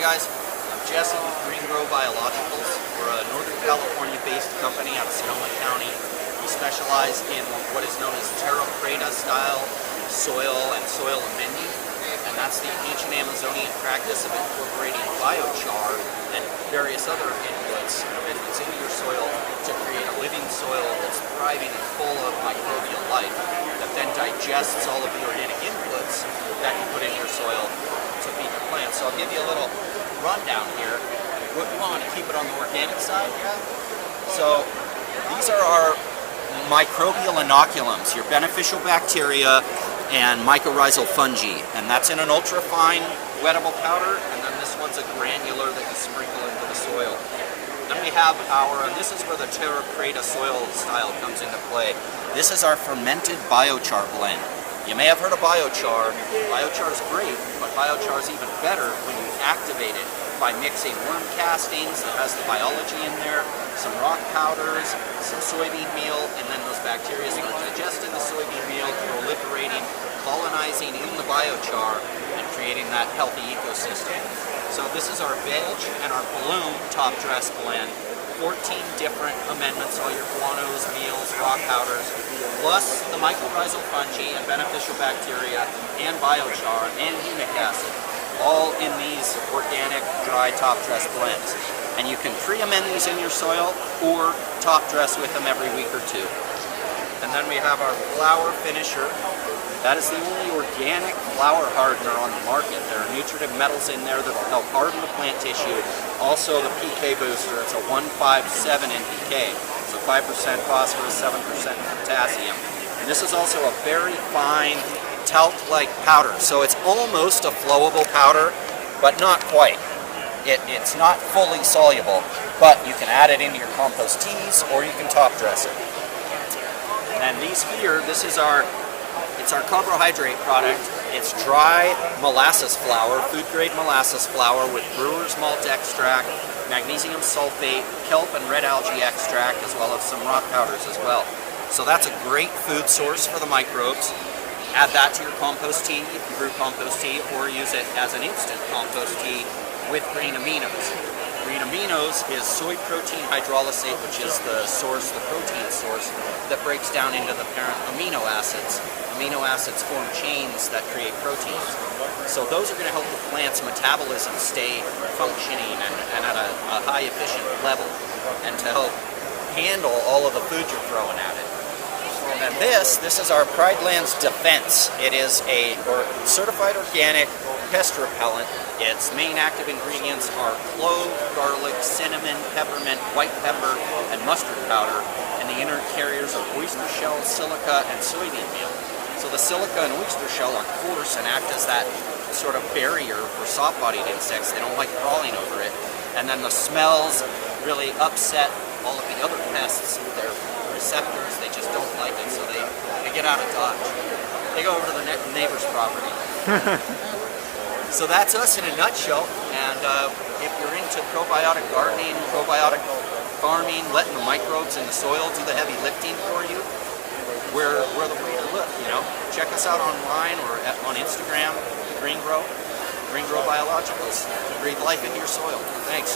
Guys, I'm Jesse with GreenGro Biologicals. We're a Northern California-based company out of Sonoma County. We specialize in what is known as terra preta style soil and soil amending, and that's the ancient Amazonian practice of incorporating biochar and various other inputs and amendments into your soil to create a living soil that's thriving and full of microbial life that then digests all of the organic inputs that you put in your soil to feed the plants. So I'll give you a little rundown here. We want to keep it on the organic side, yeah? So these are our microbial inoculums, your beneficial bacteria and mycorrhizal fungi, and that's in an ultra-fine wettable powder, and then this one's a granular that you sprinkle into the soil. Then we have and this is where the terra preta soil style comes into play. This is our fermented biochar blend. You may have heard of biochar. Biochar is great, but biochar is even better when you activate it by mixing worm castings that has the biology in there, some rock powders, some soybean meal, and then those bacteria start digesting the soybean meal, proliferating, colonizing in the biochar, and creating that healthy ecosystem. So this is our veg and our bloom top dress blend. 14 different amendments, all your guanos, meals, rock powders, plus the mycorrhizal fungi and beneficial bacteria and biochar and humic acid, all in these organic dry top dress blends. And you can pre-amend these in your soil or top dress with them every week or two. And then we have our flower finisher. That is the only organic flower hardener on the market. There are nutritive metals in there that will help harden the plant tissue. Also the PK booster, it's a 157 NPK, so 5% phosphorus, 7% potassium. And this is also a very fine talc-like powder, so it's almost a flowable powder, but not quite. It's not fully soluble, but you can add it into your compost teas or you can top dress it. And these here, it's our carbohydrate product. It's dry molasses flour, food-grade molasses flour with brewer's malt extract, magnesium sulfate, kelp and red algae extract, as well as some rock powders as well. So that's a great food source for the microbes. Add that to your compost tea if you brew compost tea, or use it as an instant compost tea with green aminos. Green aminos is soy protein hydrolysate, which is the protein source that breaks down into the parent amino acids. Amino acids form chains that create proteins. So those are going to help the plant's metabolism stay functioning and at a high efficient level, and to help handle all of the food you're throwing at it. And this is our Pride Lands Defense. It is a certified organic pest repellent. Its main active ingredients are clove, garlic, cinnamon, peppermint, white pepper, and mustard powder, and the inner carriers of oyster shell, silica, and soybean meal. So the silica and oyster shell are coarse and act as that sort of barrier for soft-bodied insects. They don't like crawling over it. And then the smells really upset all of the other pests. Their receptors, they just don't like it, so they get out of Dodge. They go over to the neighbor's property. So that's us in a nutshell, and if you're into probiotic gardening, probiotic farming, letting the microbes in the soil do the heavy lifting for you, we're the way to look, you know. Check us out online or on Instagram, GreenGro Biologicals. Breathe life into your soil. Thanks.